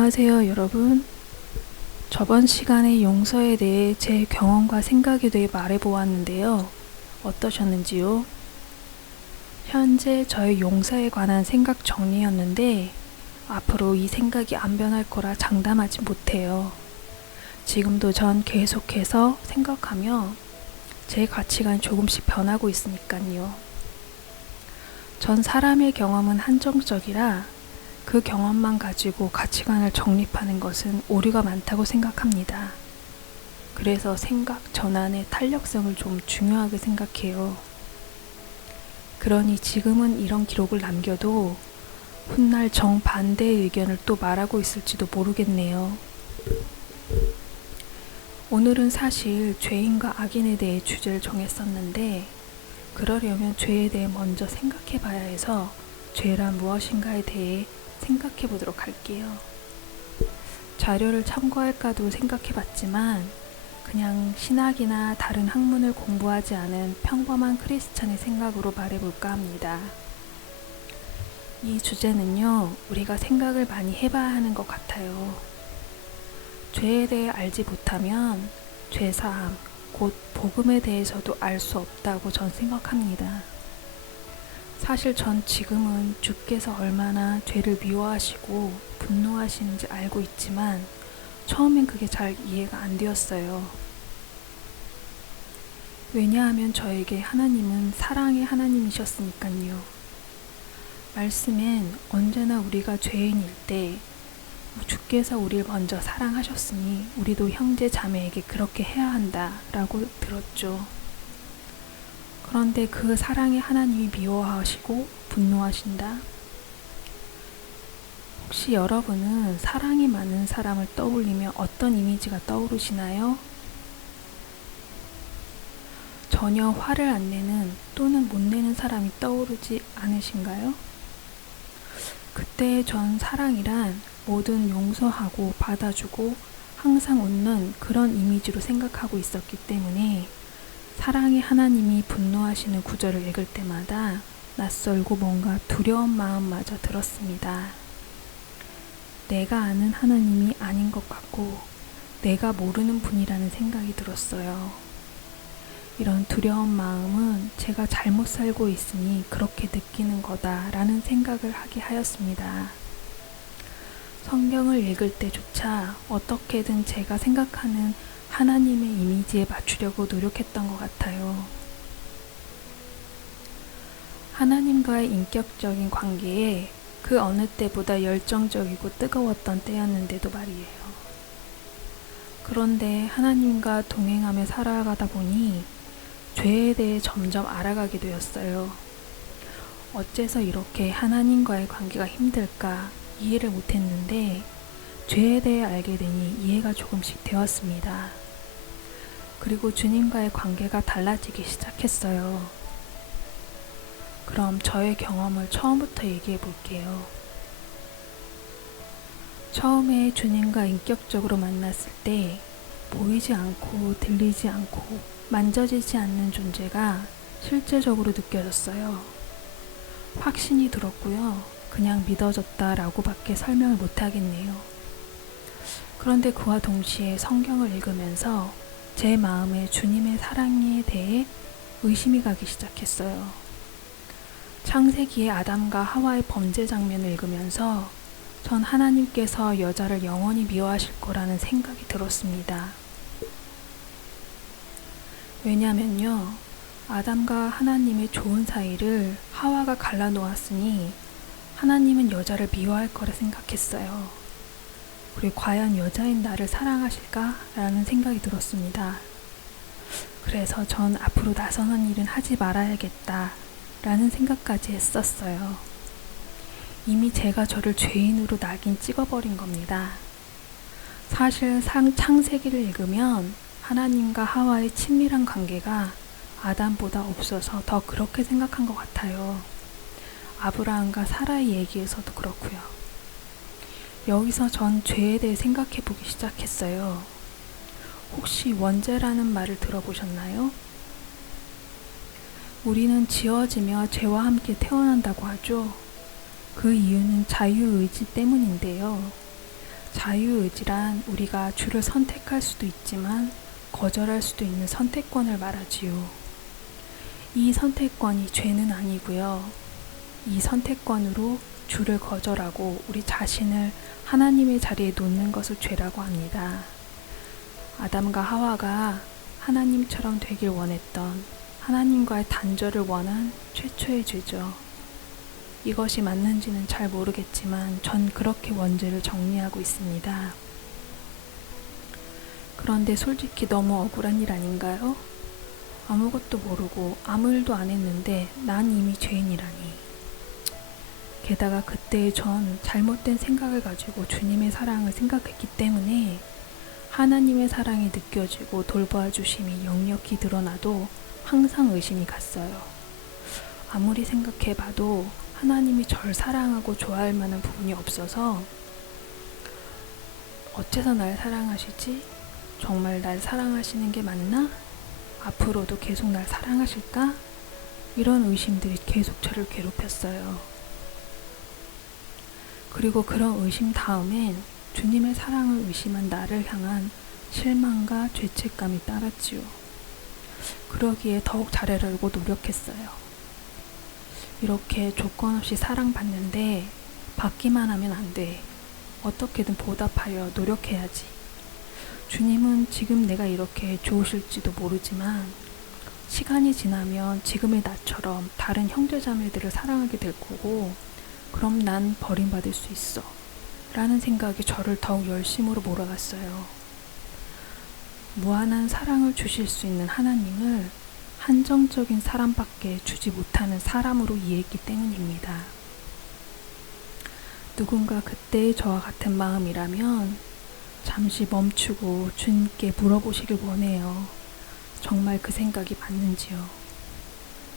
안녕하세요, 여러분. 저번 시간에 용서에 대해 제 경험과 생각에 대해 말해보았는데요. 어떠셨는지요? 현재 저의 용서에 관한 생각 정리였는데 앞으로 이 생각이 안 변할 거라 장담하지 못해요. 지금도 전 계속해서 생각하며 제 가치관이 조금씩 변하고 있으니까요. 전 사람의 경험은 한정적이라 그 경험만 가지고 가치관을 정립하는 것은 오류가 많다고 생각합니다. 그래서 생각 전환의 탄력성을 좀 중요하게 생각해요. 그러니 지금은 이런 기록을 남겨도 훗날 정반대의 의견을 또 말하고 있을지도 모르겠네요. 오늘은 사실 죄인과 악인에 대해 주제를 정했었는데 그러려면 죄에 대해 먼저 생각해 봐야 해서 죄란 무엇인가에 대해 생각해 보도록 할게요. 자료를 참고할까도 생각해 봤지만 그냥 신학이나 다른 학문을 공부하지 않은 평범한 크리스찬의 생각으로 말해볼까 합니다. 이 주제는요, 우리가 생각을 많이 해봐야 하는 것 같아요. 죄에 대해 알지 못하면 죄사함, 곧 복음에 대해서도 알 수 없다고 전 생각합니다. 사실 전 지금은 주께서 얼마나 죄를 미워하시고 분노하시는지 알고 있지만 처음엔 그게 잘 이해가 안 되었어요. 왜냐하면 저에게 하나님은 사랑의 하나님이셨으니까요. 말씀엔 언제나 우리가 죄인일 때 주께서 우리를 먼저 사랑하셨으니 우리도 형제 자매에게 그렇게 해야 한다 라고 들었죠. 그런데 그 사랑의 하나님이 미워하시고 분노하신다. 혹시 여러분은 사랑이 많은 사람을 떠올리며 어떤 이미지가 떠오르시나요? 전혀 화를 안 내는 또는 못 내는 사람이 떠오르지 않으신가요? 그때 전 사랑이란 뭐든 용서하고 받아주고 항상 웃는 그런 이미지로 생각하고 있었기 때문에 사랑의 하나님이 분노하시는 구절을 읽을 때마다 낯설고 뭔가 두려운 마음마저 들었습니다. 내가 아는 하나님이 아닌 것 같고 내가 모르는 분이라는 생각이 들었어요. 이런 두려운 마음은 제가 잘못 살고 있으니 그렇게 느끼는 거다라는 생각을 하게 하였습니다. 성경을 읽을 때조차 어떻게든 제가 생각하는 하나님의 이미지에 맞추려고 노력했던 것 같아요. 하나님과의 인격적인 관계에 그 어느 때보다 열정적이고 뜨거웠던 때였는데도 말이에요. 그런데 하나님과 동행하며 살아가다 보니 죄에 대해 점점 알아가게 되었어요. 어째서 이렇게 하나님과의 관계가 힘들까 이해를 못했는데 죄에 대해 알게 되니 이해가 조금씩 되었습니다. 그리고 주님과의 관계가 달라지기 시작했어요. 그럼 저의 경험을 처음부터 얘기해 볼게요. 처음에 주님과 인격적으로 만났을 때 보이지 않고 들리지 않고 만져지지 않는 존재가 실제적으로 느껴졌어요. 확신이 들었고요. 그냥 믿어졌다라고 밖에 설명을 못하겠네요. 그런데 그와 동시에 성경을 읽으면서 제 마음에 주님의 사랑에 대해 의심이 가기 시작했어요. 창세기의 아담과 하와의 범죄 장면을 읽으면서 전 하나님께서 여자를 영원히 미워하실 거라는 생각이 들었습니다. 왜냐면요, 아담과 하나님의 좋은 사이를 하와가 갈라놓았으니 하나님은 여자를 미워할 거라 생각했어요. 그리고 과연 여자인 나를 사랑하실까? 라는 생각이 들었습니다. 그래서 전 앞으로 나서는 일은 하지 말아야겠다 라는 생각까지 했었어요. 이미 제가 저를 죄인으로 낙인 찍어버린 겁니다. 사실 창세기를 읽으면 하나님과 하와의 친밀한 관계가 아담보다 없어서 더 그렇게 생각한 것 같아요. 아브라함과 사라의 얘기에서도 그렇고요. 여기서 전 죄에 대해 생각해 보기 시작했어요. 혹시 원죄라는 말을 들어보셨나요? 우리는 지어지며 죄와 함께 태어난다고 하죠. 그 이유는 자유의지 때문인데요. 자유의지란 우리가 주를 선택할 수도 있지만 거절할 수도 있는 선택권을 말하지요. 이 선택권이 죄는 아니고요. 이 선택권으로 주를 거절하고 우리 자신을 하나님의 자리에 놓는 것을 죄라고 합니다. 아담과 하와가 하나님처럼 되길 원했던, 하나님과의 단절을 원한 최초의 죄죠. 이것이 맞는지는 잘 모르겠지만 전 그렇게 원죄를 정리하고 있습니다. 그런데 솔직히 너무 억울한 일 아닌가요? 아무것도 모르고 아무 일도 안 했는데 난 이미 죄인이라니. 게다가 그때의 전 잘못된 생각을 가지고 주님의 사랑을 생각했기 때문에 하나님의 사랑이 느껴지고 돌보아 주심이 역력히 드러나도 항상 의심이 갔어요. 아무리 생각해봐도 하나님이 절 사랑하고 좋아할 만한 부분이 없어서 어째서 날 사랑하시지? 정말 날 사랑하시는 게 맞나? 앞으로도 계속 날 사랑하실까? 이런 의심들이 계속 저를 괴롭혔어요. 그리고 그런 의심 다음엔 주님의 사랑을 의심한 나를 향한 실망과 죄책감이 따랐지요. 그러기에 더욱 잘하려고 노력했어요. 이렇게 조건 없이 사랑받는데 받기만 하면 안 돼. 어떻게든 보답하려 노력해야지. 주님은 지금 내가 이렇게 좋으실지도 모르지만 시간이 지나면 지금의 나처럼 다른 형제자매들을 사랑하게 될 거고, 그럼 난 버림받을 수 있어 라는 생각이 저를 더욱 열심으로 몰아갔어요. 무한한 사랑을 주실 수 있는 하나님을 한정적인 사람밖에 주지 못하는 사람으로 이해했기 때문입니다. 누군가 그때의 저와 같은 마음이라면 잠시 멈추고 주님께 물어보시길 원해요. 정말 그 생각이 맞는지요.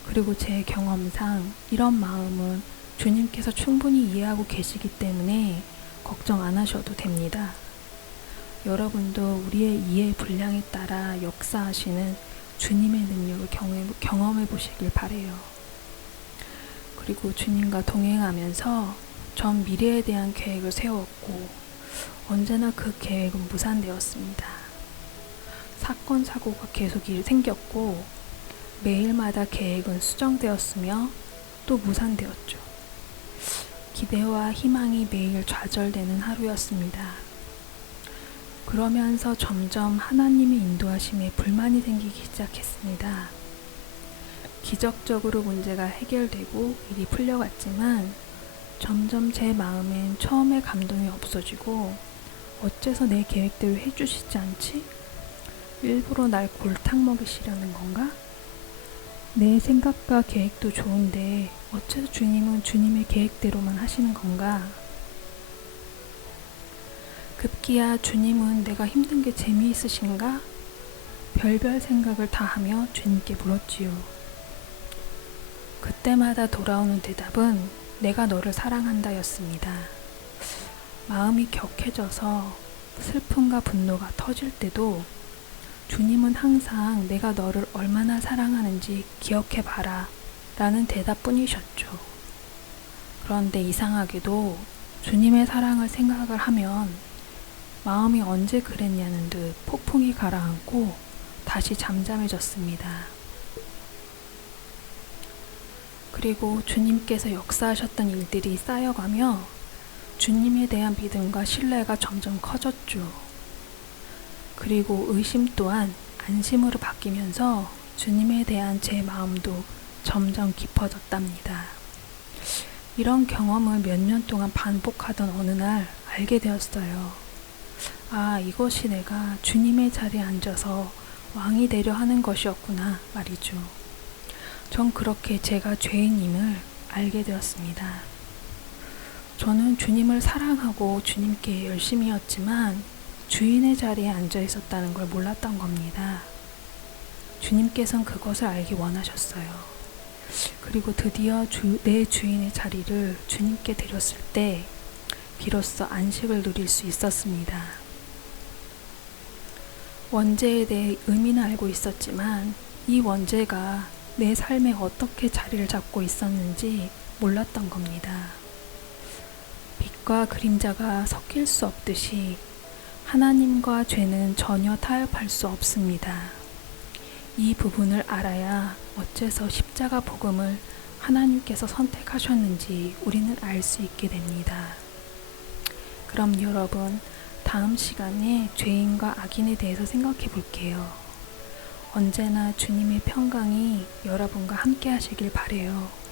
그리고 제 경험상 이런 마음은 주님께서 충분히 이해하고 계시기 때문에 걱정 안 하셔도 됩니다. 여러분도 우리의 이해 분량에 따라 역사하시는 주님의 능력을 경험해 보시길 바래요. 그리고 주님과 동행하면서 전 미래에 대한 계획을 세웠고 언제나 그 계획은 무산되었습니다. 사건 사고가 계속 생겼고 매일마다 계획은 수정되었으며 또 무산되었죠. 기대와 희망이 매일 좌절되는 하루였습니다. 그러면서 점점 하나님의 인도하심에 불만이 생기기 시작했습니다. 기적적으로 문제가 해결되고 일이 풀려갔지만 점점 제 마음엔 처음의 감동이 없어지고 어째서 내 계획대로 해주시지 않지? 일부러 날 골탕 먹이시려는 건가? 내 생각과 계획도 좋은데 어째서 주님은 주님의 계획대로만 하시는 건가? 급기야 주님은 내가 힘든 게 재미있으신가? 별별 생각을 다 하며 주님께 물었지요. 그때마다 돌아오는 대답은 내가 너를 사랑한다였습니다. 마음이 격해져서 슬픔과 분노가 터질 때도 주님은 항상 내가 너를 얼마나 사랑하는지 기억해봐라 라는 대답뿐이셨죠. 그런데 이상하게도 주님의 사랑을 생각을 하면 마음이 언제 그랬냐는 듯 폭풍이 가라앉고 다시 잠잠해졌습니다. 그리고 주님께서 역사하셨던 일들이 쌓여가며 주님에 대한 믿음과 신뢰가 점점 커졌죠. 그리고 의심 또한 안심으로 바뀌면서 주님에 대한 제 마음도 점점 깊어졌답니다. 이런 경험을 몇 년 동안 반복하던 어느 날 알게 되었어요. 아, 이것이 내가 주님의 자리에 앉아서 왕이 되려 하는 것이었구나 말이죠. 전 그렇게 제가 죄인임을 알게 되었습니다. 저는 주님을 사랑하고 주님께 열심이었지만 주인의 자리에 앉아 있었다는 걸 몰랐던 겁니다. 주님께서는 그것을 알기 원하셨어요. 그리고 드디어 내 주인의 자리를 주님께 드렸을 때 비로소 안식을 누릴 수 있었습니다. 원죄에 대해 의미는 알고 있었지만 이 원죄가 내 삶에 어떻게 자리를 잡고 있었는지 몰랐던 겁니다. 빛과 그림자가 섞일 수 없듯이 하나님과 죄는 전혀 타협할 수 없습니다. 이 부분을 알아야 어째서 십자가 복음을 하나님께서 선택하셨는지 우리는 알 수 있게 됩니다. 그럼 여러분, 다음 시간에 죄인과 악인에 대해서 생각해 볼게요. 언제나 주님의 평강이 여러분과 함께 하시길 바래요.